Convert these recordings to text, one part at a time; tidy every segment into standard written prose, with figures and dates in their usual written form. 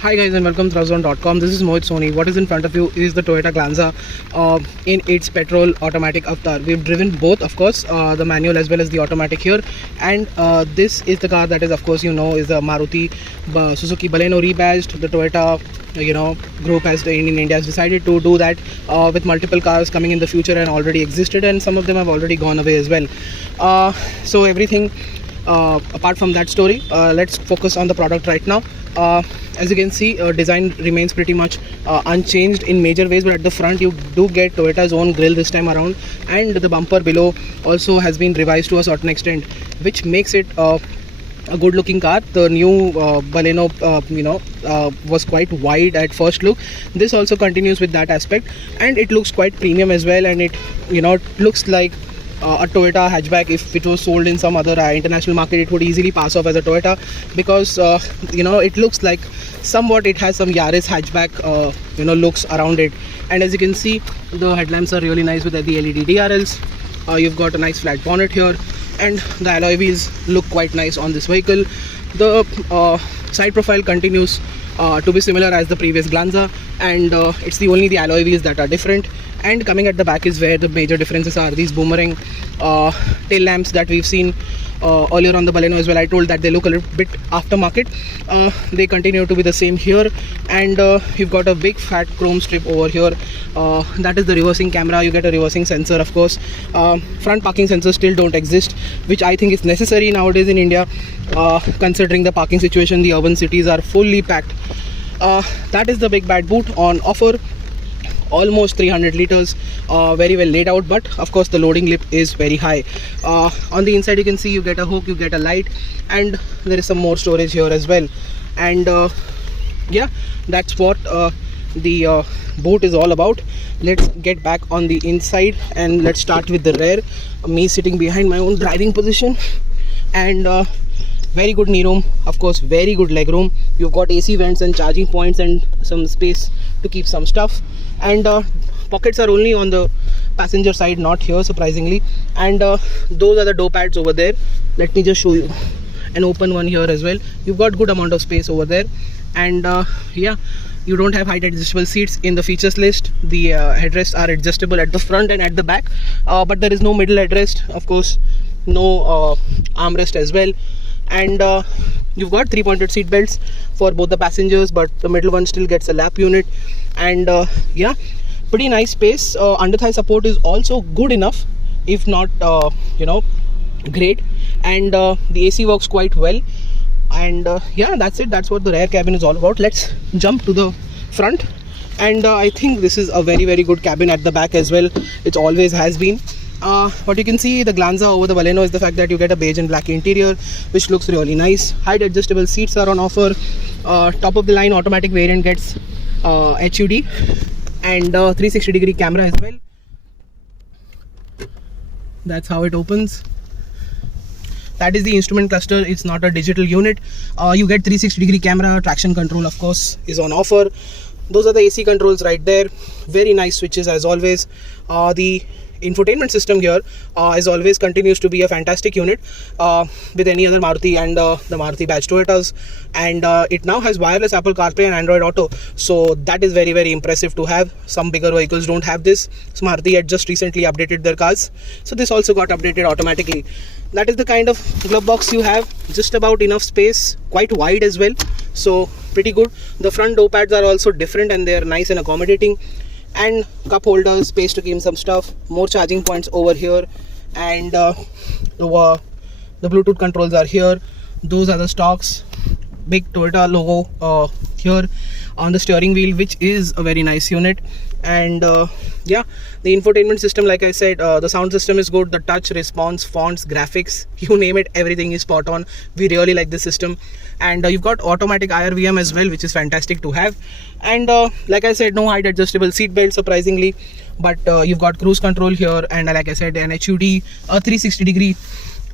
Hi guys and welcome to Thruzone.com. This is Mohit Soni. What is in front of you is the Toyota Glanza in its petrol automatic avatar. We've driven both, of course, the manual as well as the automatic here, and this is the car that is, of course, is the Maruti Suzuki Baleno rebadged. The Toyota group has in India has decided to do that with multiple cars coming in the future and already existed, and some of them have already gone away as well. So everything apart from that story, let's focus on the product right now. As you can see, design remains pretty much unchanged in major ways, but at the front you do get Toyota's own grille this time around, and the bumper below also has been revised to a certain extent, which makes it a good looking car. The new Baleno was quite wide at first look. This also continues with that aspect, and it looks quite premium as well, and it looks like a Toyota hatchback. If it was sold in some other international market, it would easily pass off as a Toyota, because it looks like somewhat it has some Yaris hatchback looks around it. And as you can see, the headlamps are really nice with the LED DRLs. You've got a nice flat bonnet here, and the alloy wheels look quite nice on this vehicle. The side profile continues to be similar as the previous Glanza, and it's only the alloy wheels that are different. And coming at the back is where the major differences are. These boomerang tail lamps that we've seen earlier on the Baleno as well, I told that they look a little bit aftermarket. They continue to be the same here, and you've got a big fat chrome strip over here. That is the reversing camera. You get a reversing sensor, of course. Front parking sensors still don't exist, which I think is necessary nowadays in India, considering the parking situation. The urban cities are fully packed. That is the big bad boot on offer. Almost 300 liters, very well laid out, but of course the loading lip is very high. On the inside you can see you get a hook, you get a light, and there is some more storage here as well. And yeah, that's what the boot is all about. Let's get back on the inside and let's start with the rear. Me sitting behind my own driving position, and very good knee room, of course, very good leg room. You've got AC vents and charging points and some space to keep some stuff, and pockets are only on the passenger side, not here, surprisingly. And those are the door pads over there. Let me just show you an open one here as well. You've got good amount of space over there, and yeah, you don't have height adjustable seats in the features list. The headrests are adjustable at the front and at the back, but there is no middle headrest, of course, no armrest as well. And you've got 3-pointed seat belts for both the passengers, but the middle one still gets a lap unit. And yeah, pretty nice space. Under thigh support is also good enough, if not great. And the AC works quite well. And yeah, that's it. That's what the rear cabin is all about. Let's jump to the front, and I think this is a very good cabin at the back as well. It always has been. What you can see, the Glanza over the Baleno, is the fact that you get a beige and black interior, which looks really nice. Height adjustable seats are on offer. Top of the line automatic variant gets HUD and 360-degree camera as well. That's how it opens. That is the instrument cluster. It's not a digital unit. You get 360-degree camera. Traction control, of course, is on offer. Those are the AC controls right there. Very nice switches as always. The infotainment system here, as always, continues to be a fantastic unit with any other Maruti and the Maruti badge Toyotas. And it now has wireless Apple CarPlay and Android Auto, so that is very impressive to have. Some bigger vehicles don't have this. So Maruti had just recently updated their cars, so this also got updated automatically. That is the kind of glove box you have. Just about enough space, quite wide as well, so pretty good. The front door pads are also different, and they are nice and accommodating. And cup holders, space to keep some stuff, more charging points over here, and the Bluetooth controls are here. Those are the stocks. Big Toyota logo here on the steering wheel, which is a very nice unit. And yeah, the infotainment system, like I said, the sound system is good. The touch response, fonts, graphics, you name it, everything is spot on. We really like this system. And you've got automatic IRVM as well, which is fantastic to have. And like I said, no height adjustable seat belt, surprisingly, but you've got cruise control here, and like I said, an HUD, a 360-degree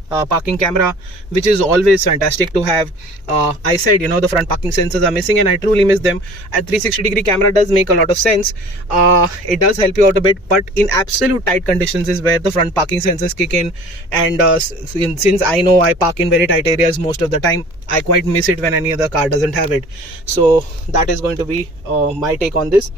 parking camera, which is always fantastic to have. I said, the front parking sensors are missing, and I truly miss them. A 360-degree camera does make a lot of sense. It does help you out a bit, but in absolute tight conditions is where the front parking sensors kick in. And since I know I park in very tight areas most of the time, I quite miss it when any other car doesn't have it. So that is going to be my take on this.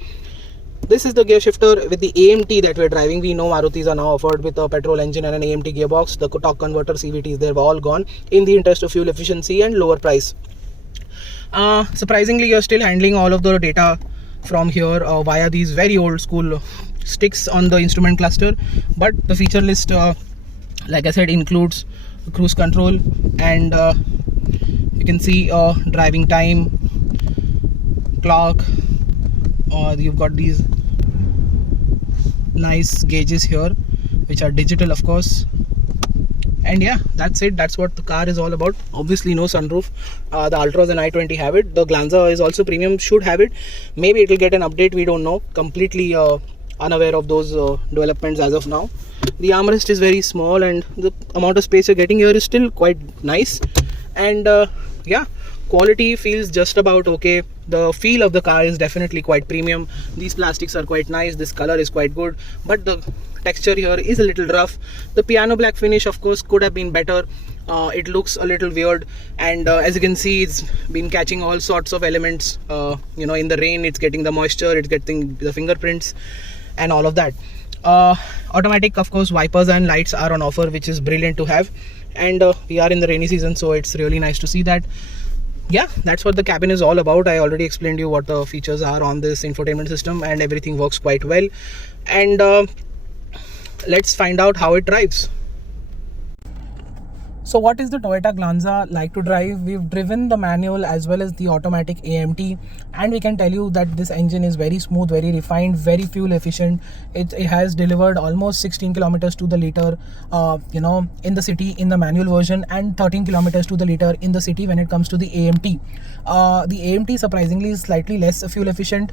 This is the gear shifter with the AMT that we're driving. We know Marutis are now offered with a petrol engine and an AMT gearbox. The torque converter CVTs, they've all gone in the interest of fuel efficiency and lower price. Surprisingly, you're still handling all of the data from here via these very old school sticks on the instrument cluster. But the feature list, like I said, includes cruise control, and you can see driving time, clock. You've got these nice gauges here, which are digital, of course. And yeah, that's it. That's what the car is all about. Obviously no sunroof. The Ultras and i20 have it. The Glanza is also premium, should have it. Maybe it will get an update, we don't know. Completely unaware of those developments as of now. The armrest is very small, and the amount of space you're getting here is still quite nice. And yeah, quality feels just about okay. The feel of the car is definitely quite premium. These plastics are quite nice. This color is quite good, but the texture here is a little rough. The piano black finish, of course, could have been better. It looks a little weird, and as you can see, it's been catching all sorts of elements. In the rain, it's getting the moisture, it's getting the fingerprints and all of that. Automatic, of course, wipers and lights are on offer, which is brilliant to have. And we are in the rainy season, so it's really nice to see that. Yeah, that's what the cabin is all about. I already explained you what the features are on this infotainment system, and everything works quite well. And let's find out how it drives. So what is the Toyota Glanza like to drive? We've driven the manual as well as the automatic AMT, and we can tell you that this engine is very smooth, very refined, very fuel efficient. It has delivered almost 16 kilometers to the liter in the city in the manual version, and 13 kilometers to the liter in the city when it comes to the AMT. The AMT surprisingly is slightly less fuel efficient,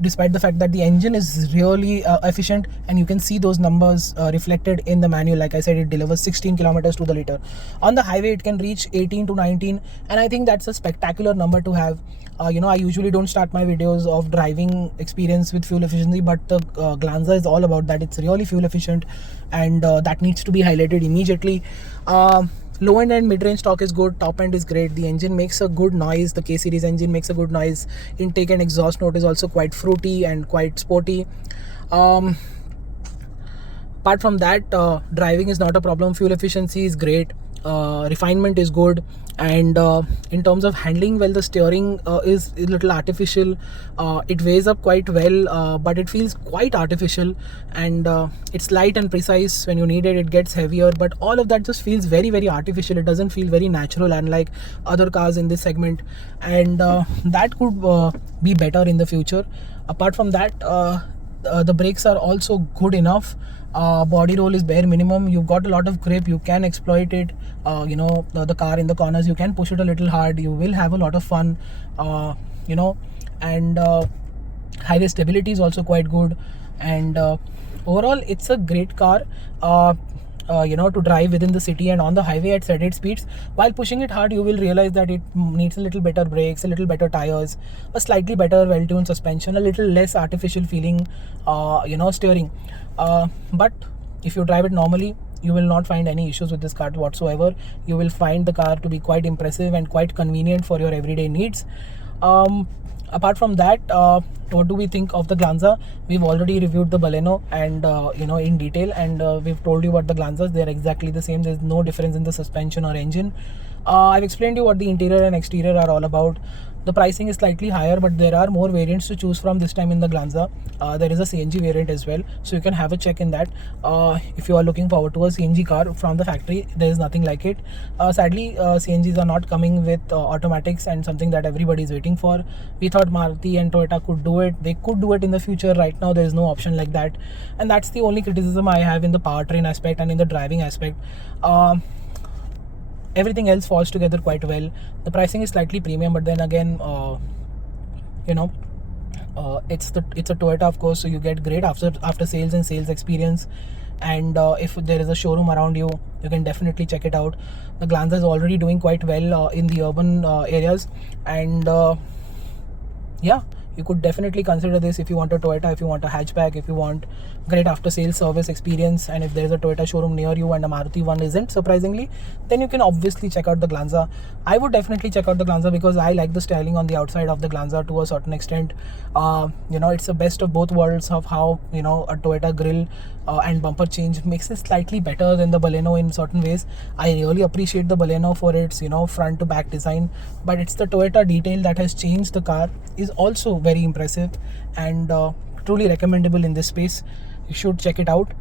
despite the fact that the engine is really efficient, and you can see those numbers reflected in the manual. Like I said, it delivers 16 kilometers to the liter. On the highway, it can reach 18 to 19, and I think that's a spectacular number to have. I usually don't start my videos of driving experience with fuel efficiency, but the Glanza is all about that. It's really fuel efficient, and that needs to be highlighted immediately. Low end and mid-range torque is good, top end is great. The engine makes a good noise. The K series engine makes a good noise. Intake and exhaust note is also quite fruity and quite sporty. Apart from that, driving is not a problem. Fuel efficiency is great. Refinement is good, and in terms of handling, well, the steering is a little artificial. It weighs up quite well, but it feels quite artificial, and it's light and precise. When you need it, it gets heavier, but all of that just feels very, very artificial. It doesn't feel very natural, unlike other cars in this segment, and that could be better in the future. Apart from that, the brakes are also good enough. Body roll is bare minimum. You've got a lot of grip. You can exploit it. The car in the corners, you can push it a little hard. You will have a lot of fun. And highway stability is also quite good. And overall, it's a great car. To drive within the city and on the highway at steady speeds. While pushing it hard, you will realize that it needs a little better brakes, a little better tires, a slightly better well-tuned suspension, a little less artificial feeling, steering. But if you drive it normally, you will not find any issues with this car whatsoever. You will find the car to be quite impressive and quite convenient for your everyday needs. Apart from that, what do we think of the Glanza? We've already reviewed the Baleno and in detail, and we've told you about the Glanzas. They're exactly the same. There's no difference in the suspension or engine. I've explained you what the interior and exterior are all about. The pricing is slightly higher, but there are more variants to choose from this time in the Glanza. There is a CNG variant as well, so you can have a check in that. If you are looking forward to a CNG car from the factory, there is nothing like it. Sadly, CNGs are not coming with automatics, and something that everybody is waiting for. We thought Maruti and Toyota could do it. They could do it in the future. Right now, there is no option like that, and that's the only criticism I have in the powertrain aspect and in the driving aspect. Everything else falls together quite well. The pricing is slightly premium, but then again, it's a Toyota, of course, so you get great after sales and sales experience, and if there is a showroom around you, you can definitely check it out. The Glanza is already doing quite well in the urban areas, and yeah, you could definitely consider this if you want a Toyota, if you want a hatchback, if you want great after sales service experience, and if there is a Toyota showroom near you and a Maruti one isn't, surprisingly, then you can obviously check out the Glanza. I would definitely check out the Glanza because I like the styling on the outside of the Glanza to a certain extent. It's the best of both worlds of how a Toyota grille and bumper change makes it slightly better than the Baleno in certain ways. I really appreciate the Baleno for its front to back design, but it's the Toyota detail that has changed the car is also very impressive and truly recommendable in this space. You should check it out.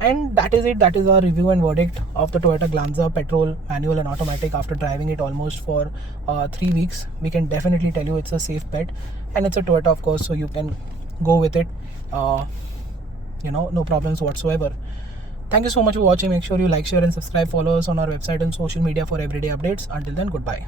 And that is it. That is our review and verdict of the Toyota Glanza petrol, manual and automatic. After driving it almost for 3 weeks, we can definitely tell you it's a safe bet, and it's a Toyota, of course, so you can go with it, no problems whatsoever. Thank you so much for watching. Make sure you like, share and subscribe. Follow us on our website and social media for everyday updates. Until then, goodbye.